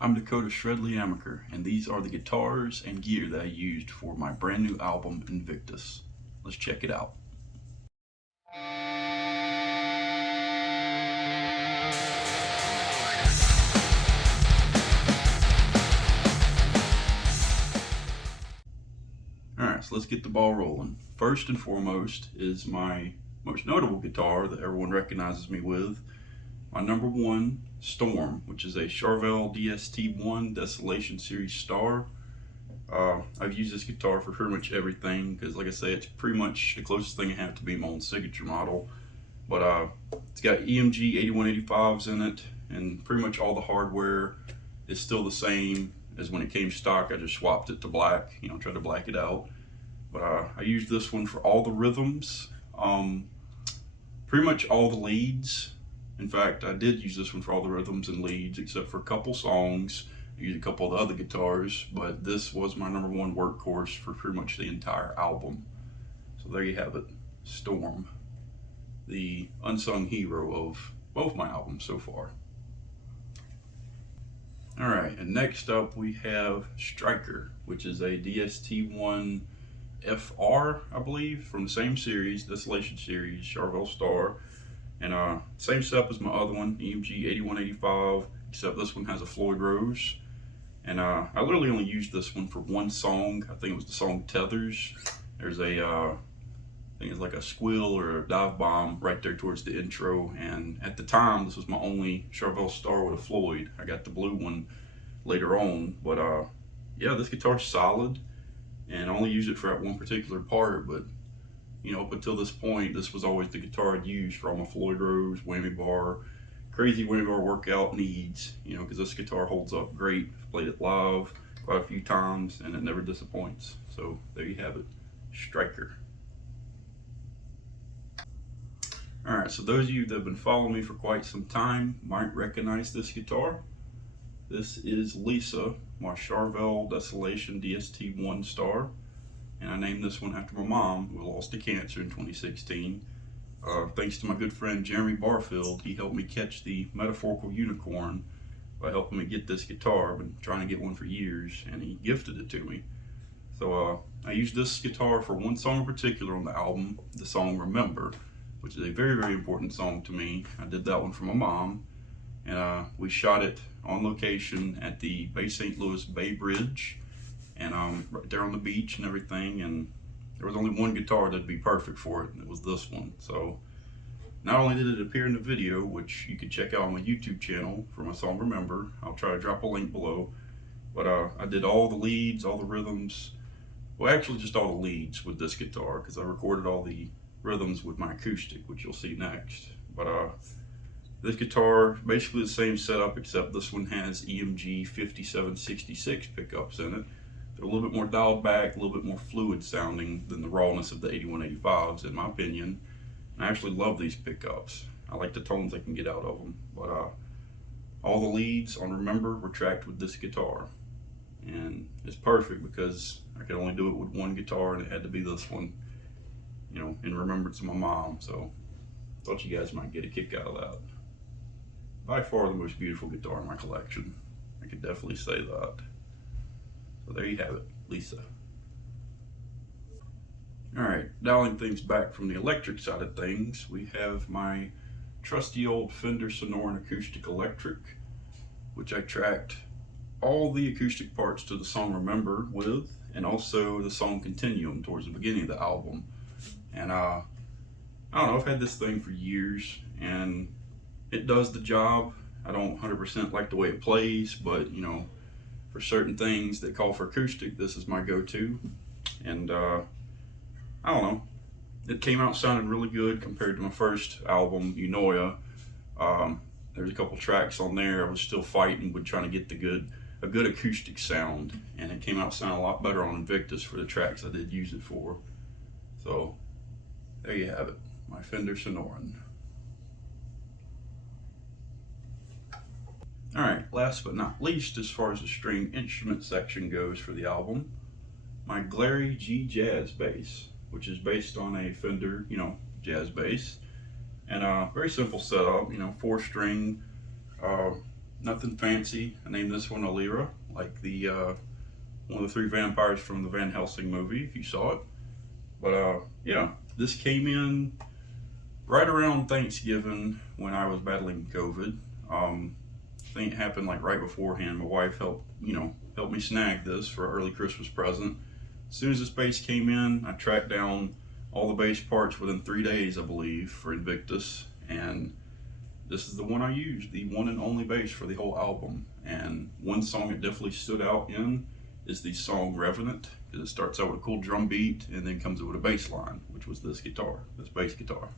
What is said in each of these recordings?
I'm Dakota Amacker, and these are the guitars and gear that I used for my brand new album, Invictus. Let's check it out. Alright, so let's get the ball rolling. First and foremost is my most notable guitar that everyone recognizes me with, my number one Storm, which is a Charvel DST-1 Desolation Series Star. I've used this guitar for pretty much everything because, like I say, it's pretty much the closest thing I have to be my own signature model. But it's got EMG 8185s in it, and pretty much all the hardware is still the same as when it came stock. I just swapped it to black, tried to black it out. But I used this one for all the rhythms, pretty much all the leads. In fact, I did use this one for all the rhythms and leads, except for a couple songs. I used a couple of the other guitars, but this was my number one workhorse for pretty much the entire album. So there you have it, Storm, the unsung hero of both my albums so far. All right, and next up we have Striker, which is a DST-1 FR, I believe, from the same series, Desolation Series, Charvel Star. And same setup as my other one, EMG 8185, except this one has a Floyd Rose. And I literally only used this one for one song. I think it was the song Tethers. There's a, I think it's like a squeal or a dive bomb right there towards the intro. And at the time, this was my only Charvel Star with a Floyd. I got the blue one later on. But yeah, this guitar's solid. And I only used it for that one particular part, but up until this point, this was always the guitar I'd used for all my Floyd Rose, whammy bar, crazy whammy bar workout needs, because this guitar holds up great. I've played it live quite a few times and it never disappoints. So there you have it, Striker. All right, so those of you that have been following me for quite some time might recognize this guitar. This is Lisa, my Charvel Desolation DST-1 Star. And I named this one after my mom, who lost to cancer in 2016. Thanks to my good friend Jeremy Barfield, he helped me catch the metaphorical unicorn by helping me get this guitar. I've been trying to get one for years, and he gifted it to me. So I used this guitar for one song in particular on the album, the song Remember, which is a very, very important song to me. I did that one for my mom, and we shot it on location at the Bay St. Louis Bay Bridge, and right there on the beach and everything. And there was only one guitar that'd be perfect for it, and it was this one. So not only did it appear in the video, which you can check out on my YouTube channel for my song Remember, I'll try to drop a link below, but I did all the leads, all the rhythms, well actually just all the leads with this guitar, because I recorded all the rhythms with my acoustic, which you'll see next. But this guitar, basically the same setup, except this one has EMG 5766 pickups in it. They're a little bit more dialed back, a little bit more fluid sounding than the rawness of the 8185s, in my opinion. And I actually love these pickups. I like the tones I can get out of them. But all the leads on Remember were tracked with this guitar. And it's perfect because I could only do it with one guitar, and it had to be this one, in remembrance of my mom. So I thought you guys might get a kick out of that. By far the most beautiful guitar in my collection. I can definitely say that. So there you have it, Lisa. All right, dialing things back from the electric side of things, we have my trusty old Fender Sonora acoustic electric, which I tracked all the acoustic parts to the song Remember with, and also the song Continuum towards the beginning of the album. And I don't know, I've had this thing for years, and it does the job. I don't 100% like the way it plays, but for certain things that call for acoustic, this is my go-to. And I don't know, it came out sounding really good compared to my first album, Unoya. There's a couple tracks on there I was still fighting with trying to get a good acoustic sound, and it came out sounding a lot better on Invictus for the tracks I did use it for. So there you have it, my Fender Sonora. All right, last but not least, as far as the string instrument section goes for the album, my Glary G Jazz bass, which is based on a Fender, jazz bass, and very simple setup, 4-string Nothing fancy. I named this one Alira, like the one of the three vampires from the Van Helsing movie, if you saw it. But yeah, this came in right around Thanksgiving when I was battling COVID. I think it happened like right beforehand. My wife helped me snag this for an early Christmas present. As soon as this bass came in, I tracked down all the bass parts within 3 days, I believe, for Invictus, and this is the one I used, the one and only bass for the whole album. And one song it definitely stood out in is the song Revenant, because it starts out with a cool drum beat and then comes up with a bass line, which was this bass guitar.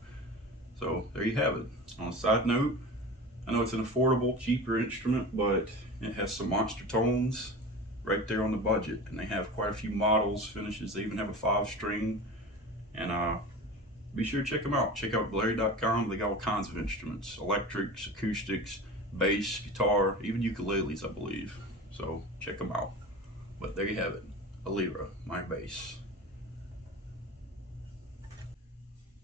So there you have it. On a side note, I know it's an affordable, cheaper instrument, but it has some monster tones right there on the budget, and they have quite a few models, finishes. They even have a 5-string, and be sure to check them out. Check out Glary.com. They got all kinds of instruments: electrics, acoustics, bass, guitar, even ukuleles, I believe. So check them out. But there you have it, Alira, my bass.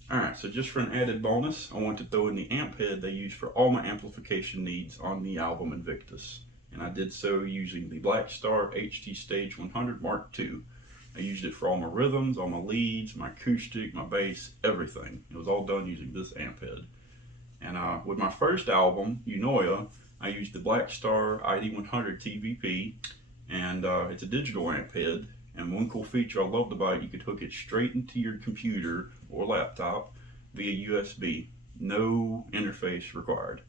Alright, so just for an added bonus, I want to throw in the amp head they use for all my amplification needs on the album Invictus. And I did so using the Black Star HT Stage 100 Mark II. I used it for all my rhythms, all my leads, my acoustic, my bass, everything. It was all done using this amp head. And with my first album, Unoya, I used the Black Star ID100 TVP, and it's a digital amp head. And one cool feature I loved about it, you could hook it straight into your computer or laptop via USB. No interface required.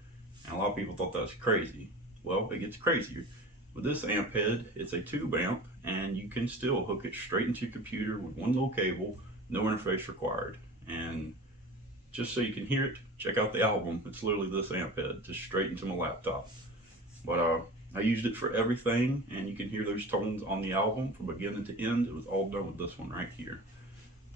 And a lot of people thought that was crazy. Well, it gets crazier. With this amp head, it's a tube amp, and you can still hook it straight into your computer with one little cable, no interface required. And just so you can hear it, check out the album. It's literally this amp head, just straight into my laptop. But I used it for everything, and you can hear those tones on the album from beginning to end. It was all done with this one right here.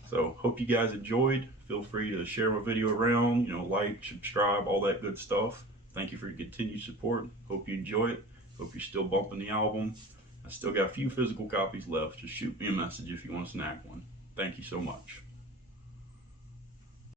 So hope you guys enjoyed. Feel free to share my video around, like, subscribe, all that good stuff. Thank you for your continued support. Hope you enjoy it. Hope you're still bumping the album. I still got a few physical copies left. Just shoot me a message if you want to snag one. Thank you so much.